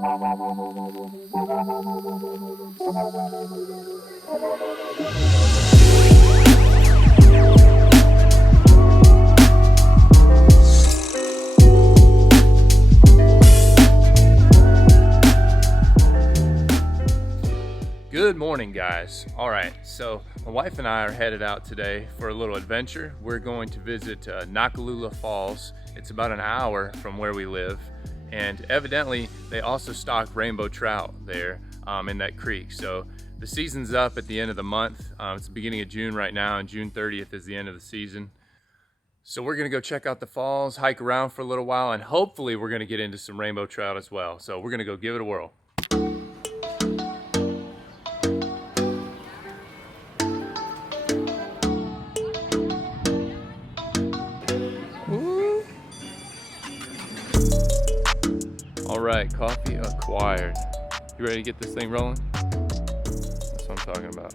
Good morning, guys. All right, so my wife and I are headed out today for a little adventure. We're going to visit Nakalula Falls. It's about an hour from where we live, and evidently they also stock rainbow trout there in that creek. So the season's up at the end of the month. It's the beginning of June right now, and June 30th is the end of the season. So we're gonna go check out the falls, hike around for a little while, and hopefully we're gonna get into some rainbow trout as well. So we're gonna go give it a whirl. All right, coffee acquired. You ready to get this thing rolling? That's what I'm talking about.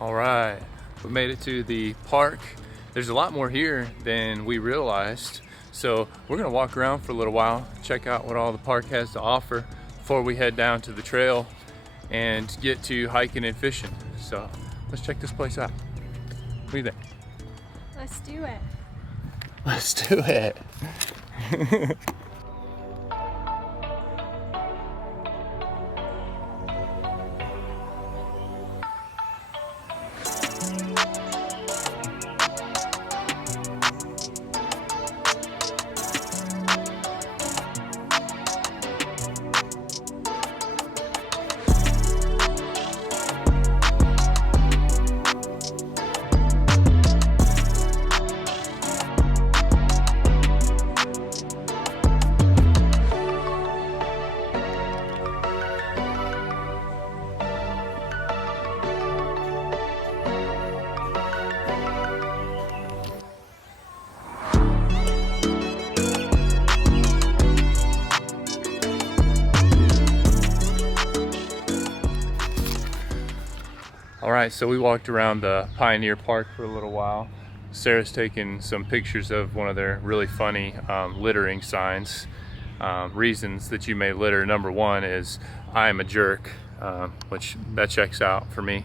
All right, we made it to the park. There's a lot more here than we realized. So we're gonna walk around for a little while, check out what all the park has to offer before we head down to the trail and get to hiking and fishing. So let's check this place out. What do you think? Let's do it. Let's do it. All right, so we walked around the Pioneer Park for a little while. Sarah's taking some pictures of one of their really funny littering signs. Reasons that you may litter. Number one is I am a jerk, which that checks out for me.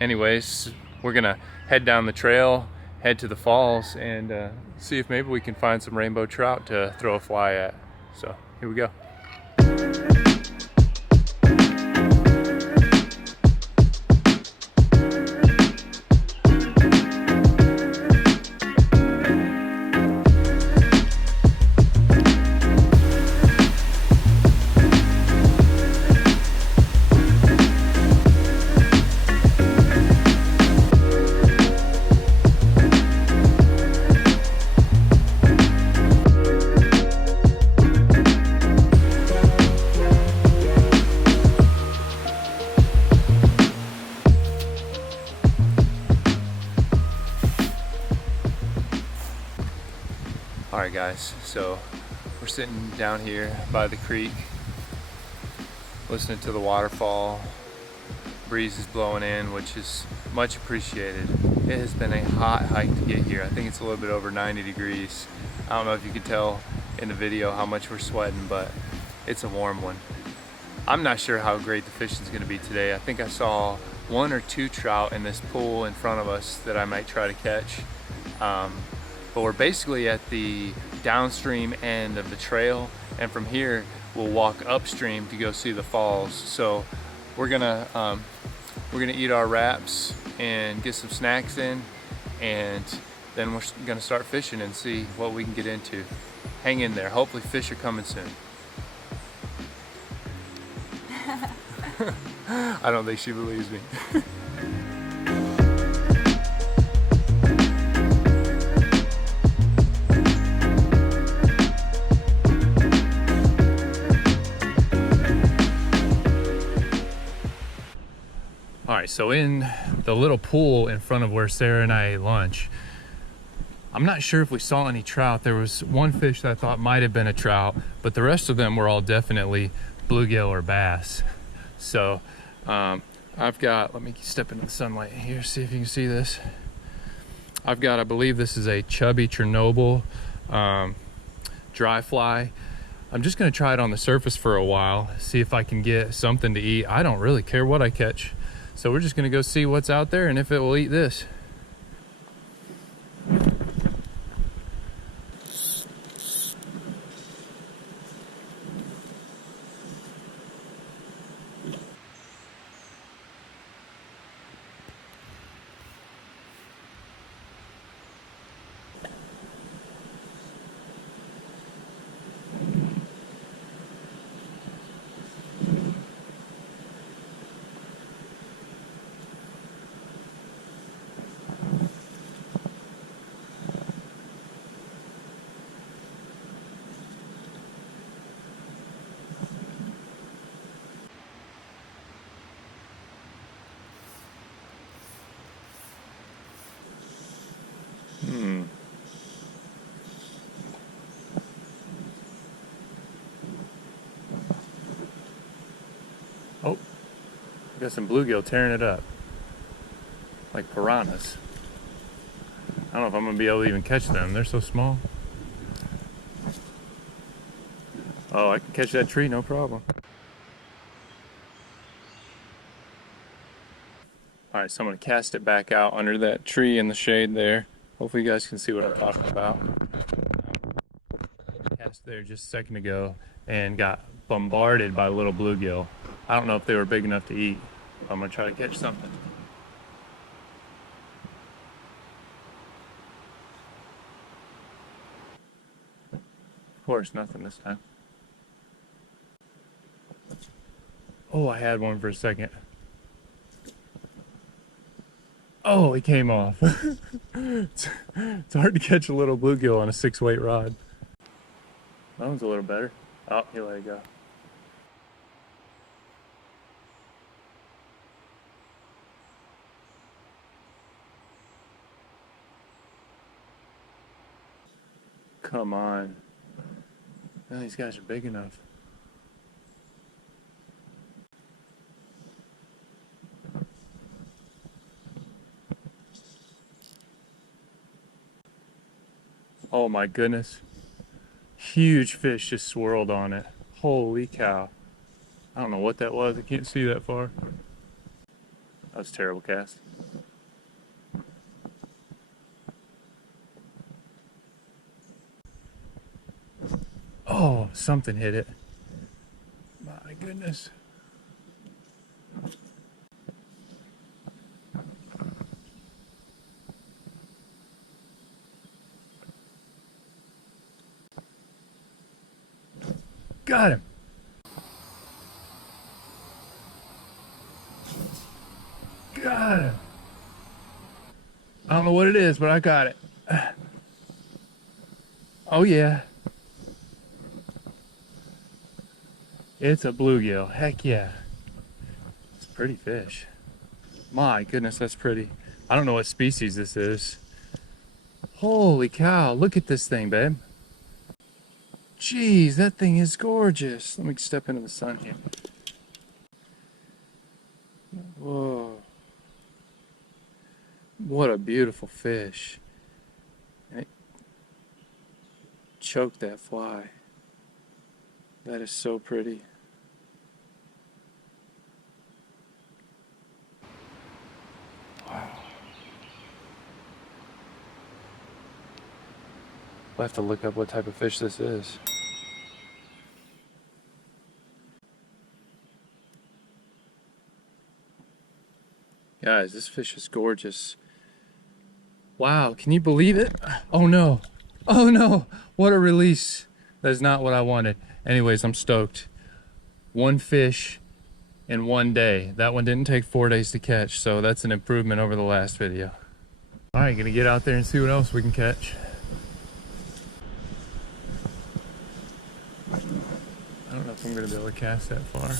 Anyways, we're gonna head down the trail, head to the falls, and see if maybe we can find some rainbow trout to throw a fly at. So here we go. All right, guys, so we're sitting down here by the creek, listening to the waterfall. Breeze is blowing in, which is much appreciated. It has been a hot hike to get here. I think it's a little bit over 90 degrees. I don't know if you can tell in the video how much we're sweating, but it's a warm one. I'm not sure how great the fishing is going to be today. I think I saw 1 or 2 trout in this pool in front of us that I might try to catch. But we're basically at the downstream end of the trail, and from here we'll walk upstream to go see the falls. So we're gonna eat our wraps and get some snacks in, and then we're gonna start fishing and see what we can get into. Hang in there. Hopefully fish are coming soon. I don't think she believes me. All right, so in the little pool in front of where Sarah and I ate lunch, I'm not sure if we saw any trout. There was one fish that I thought might have been a trout, but the rest of them were all definitely bluegill or bass. So I've got, let me step into the sunlight here, see if you can see this. I've got, I believe this is a chubby Chernobyl dry fly. I'm just gonna try it on the surface for a while, see if I can get something to eat. I don't really care what I catch. So we're just gonna go see what's out there and if it will eat this. Oh, got some bluegill tearing it up. Like piranhas. I don't know if I'm gonna be able to even catch them. They're so small. Oh, I can catch that tree, no problem. All right, so I'm gonna cast it back out under that tree in the shade there. Hopefully you guys can see what I'm talking about. Cast there just a second ago and got bombarded by little bluegill. I don't know if they were big enough to eat. I'm gonna try to catch something. Of course, nothing this time. Oh, I had one for a second. Oh, he came off. It's hard to catch a little bluegill on a 6-weight rod. That one's a little better. Oh, he let it go. Come on. None of these guys are big enough. Oh my goodness. Huge fish just swirled on it. Holy cow. I don't know what that was. I can't see that far. That was a terrible cast. Oh, something hit it. My goodness. Got him. Got him. I don't know what it is, but I got it. Oh yeah. It's a bluegill. Heck yeah. It's a pretty fish. My goodness, that's pretty. I don't know what species this is. Holy cow, look at this thing, babe. Jeez, that thing is gorgeous. Let me step into the sun here. Whoa. What a beautiful fish. And it choked that fly. That is so pretty. Wow. We'll have to look up what type of fish this is. Guys, this fish is gorgeous. Wow, can you believe it? Oh no. Oh no. What a release. That is not what I wanted. Anyways, I'm stoked. One fish in one day. That one didn't take 4 days to catch, so that's an improvement over the last video. All right, gonna get out there and see what else we can catch. I don't know if I'm gonna be able to cast that far.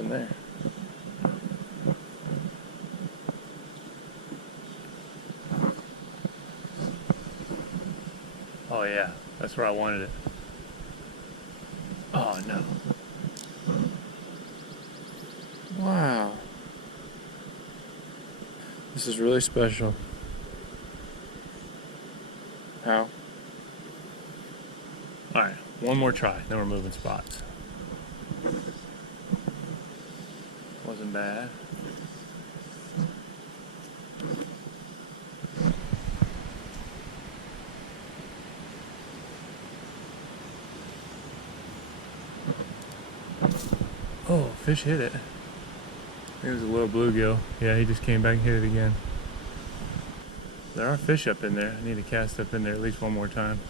something there. Oh yeah, that's where I wanted it. Oh no. Wow. This is really special. How? Alright, one more try, then we're moving spots. Wasn't bad. Oh, fish hit it. It was a little bluegill. Yeah, he just came back and hit it again. There are fish up in there. I need to cast up in there at least one more time.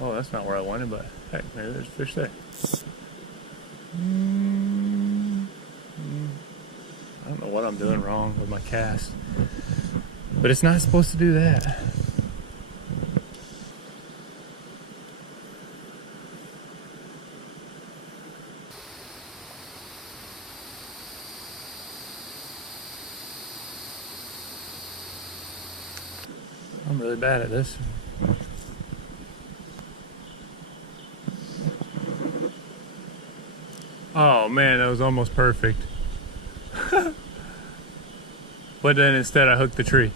Oh, that's not where I wanted, but heck, maybe there's fish there. I don't know what I'm doing wrong with my cast, but it's not supposed to do that. I'm really bad at this. Oh man, that was almost perfect. But then instead I hooked the tree.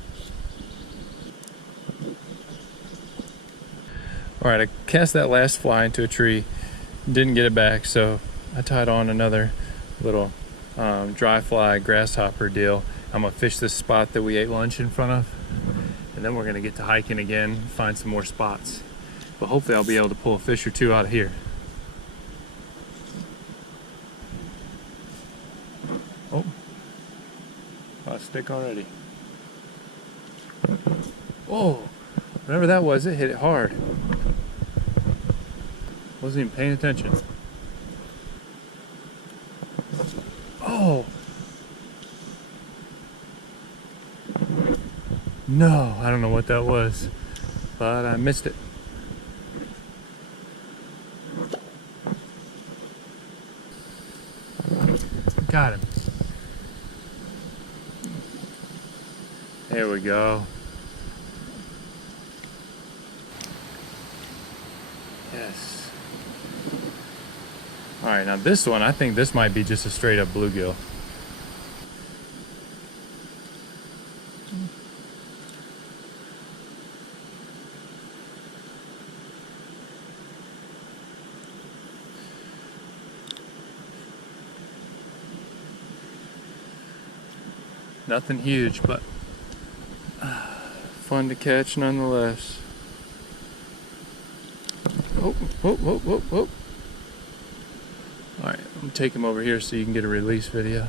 Alright, I cast that last fly into a tree, didn't get it back, so I tied on another little dry fly grasshopper deal. I'm gonna fish this spot that we ate lunch in front of, and then we're gonna get to hiking again, find some more spots. But hopefully I'll be able to pull a fish or two out of here. Oh, got a stick already. Oh, whatever that was, it hit it hard. Wasn't even paying attention. Oh! No, I don't know what that was, but I missed it. Got him. There we go. Yes. All right, now this one, I think this might be just a straight up bluegill. Nothing huge, but fun to catch nonetheless. Oh, oh, oh, oh, oh. All right, I'm gonna take him over here so you can get a release video.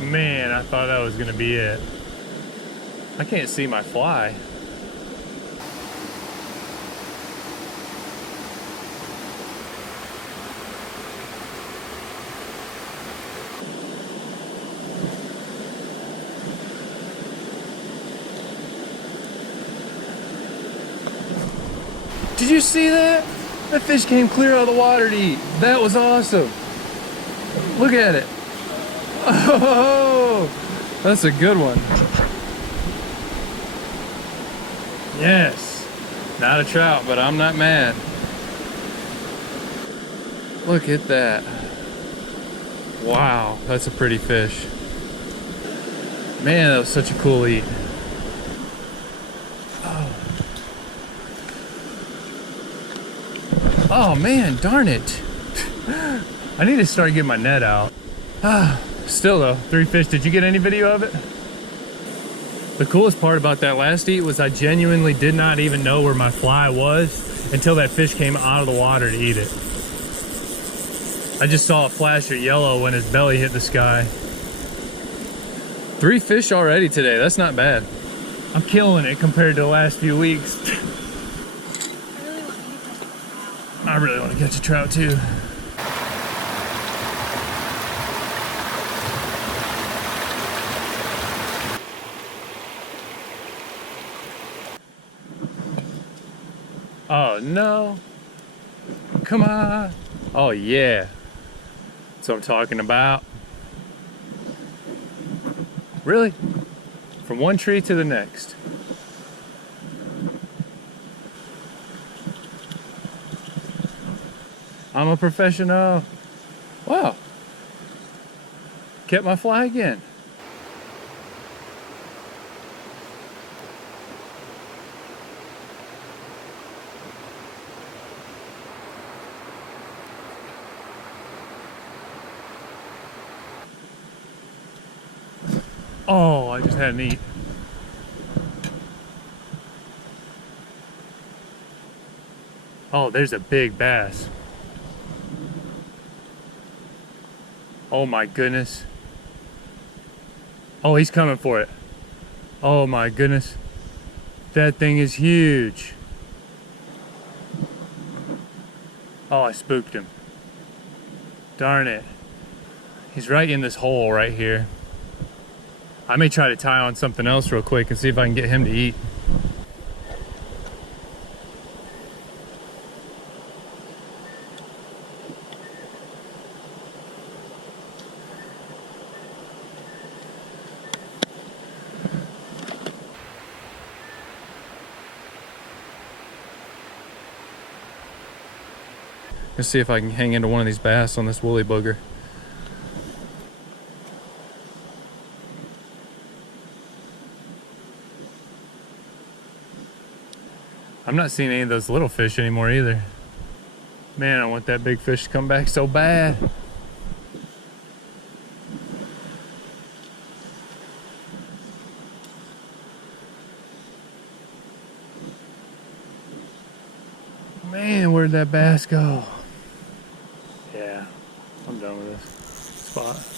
Man, I thought that was gonna be it. I can't see my fly. Did you see that? That fish came clear out of the water to eat. That was awesome. Look at it. Oh, that's a good one. Yes. Not a trout, but I'm not mad. Look at that. Wow, that's a pretty fish. Man, that was such a cool eat. Oh man, darn it. I need to start getting my net out. Still though, 3 fish. Did you get any video of it? The coolest part about that last eat was I genuinely did not even know where my fly was until that fish came out of the water to eat it. I just saw a flash of yellow when his belly hit the sky. 3 fish already today, that's not bad. I'm killing it compared to the last few weeks. I really want to catch a trout too. Oh no. Come on. Oh yeah. That's what I'm talking about. Really? From one tree to the next. I'm a professional. Wow. Kept my fly again. Oh, I just had an eat. Oh, there's a big bass. Oh my goodness. Oh, he's coming for it. Oh my goodness. That thing is huge. Oh, I spooked him. Darn it. He's right in this hole right here. I may try to tie on something else real quick and see if I can get him to eat. Let's see if I can hang into one of these bass on this woolly booger. I'm not seeing any of those little fish anymore either. Man, I want that big fish to come back so bad. Man, where'd that bass go? Yeah, I'm done with this spot.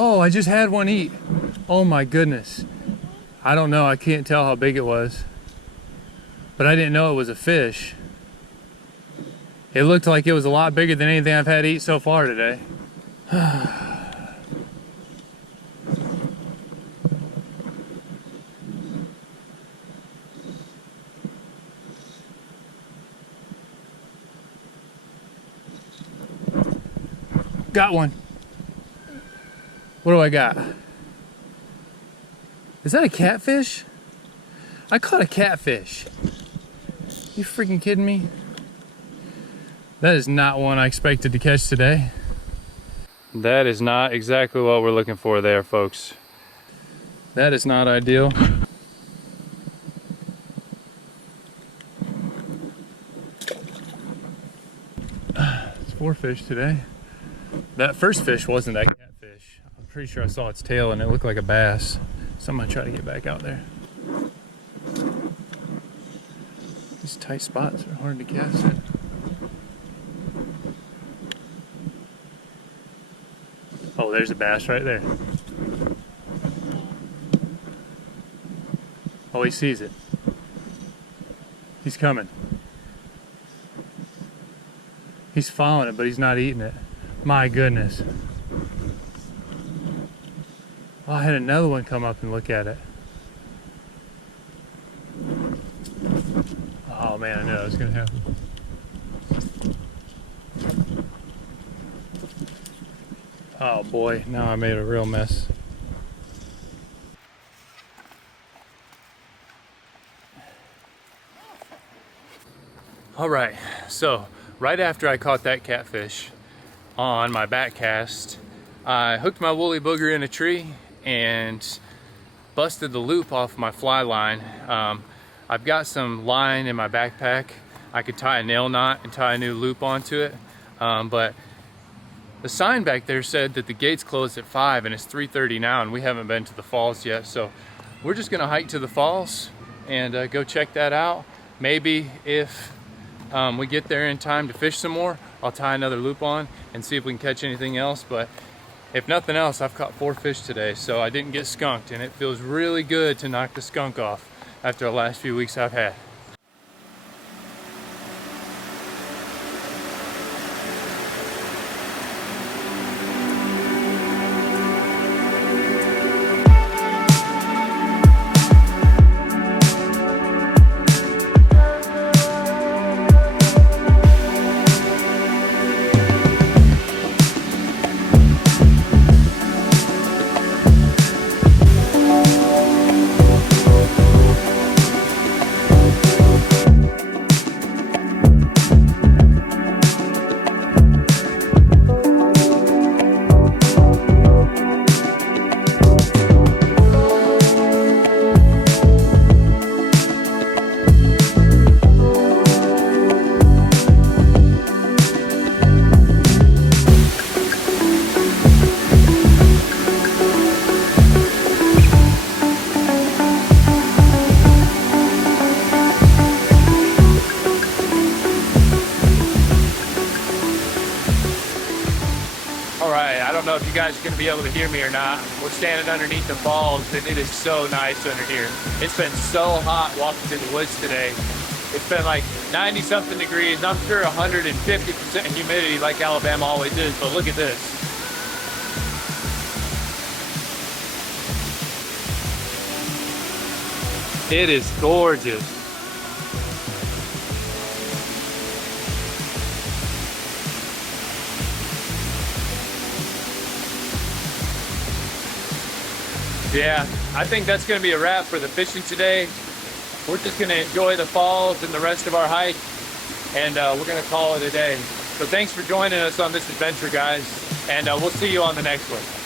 Oh, I just had one eat. Oh my goodness. I don't know, I can't tell how big it was. But I didn't know it was a fish. It looked like it was a lot bigger than anything I've had eat so far today. Got one. What do I got? Is that a catfish? I caught a catfish. You freaking kidding me? That is not one I expected to catch today. That is not exactly what we're looking for there, folks. That is not ideal. fish today. That first fish wasn't that catfish. I'm pretty sure I saw its tail and it looked like a bass. So I'm gonna try to get back out there. These tight spots are hard to cast in. Oh, there's a bass right there. Oh, he sees it. He's coming. He's following it, but he's not eating it. My goodness. Oh, I had another one come up and look at it. Oh man, I knew that was gonna happen. Oh boy, now I made a real mess. All right, so right after I caught that catfish on my back cast, I hooked my woolly booger in a tree and busted the loop off my fly line. I've got some line in my backpack. I could tie a nail knot and tie a new loop onto it, but the sign back there said that the gates closed at 5 and it's 3:30 now and we haven't been to the falls yet. So we're just gonna hike to the falls and go check that out. Maybe if we get there in time to fish some more, I'll tie another loop on and see if we can catch anything else. But if nothing else, I've caught 4 fish today, so I didn't get skunked, and it feels really good to knock the skunk off after the last few weeks I've had. I don't know if you guys are going to be able to hear me or not. We're standing underneath the falls and it is so nice under here. It's been so hot walking through the woods today. It's been like 90 something degrees. I'm sure 150% humidity like Alabama always is, but look at this. It is gorgeous. Yeah, I think that's going to be a wrap for the fishing today. We're just going to enjoy the falls and the rest of our hike, and we're going to call it a day. So thanks for joining us on this adventure, guys, and we'll see you on the next one.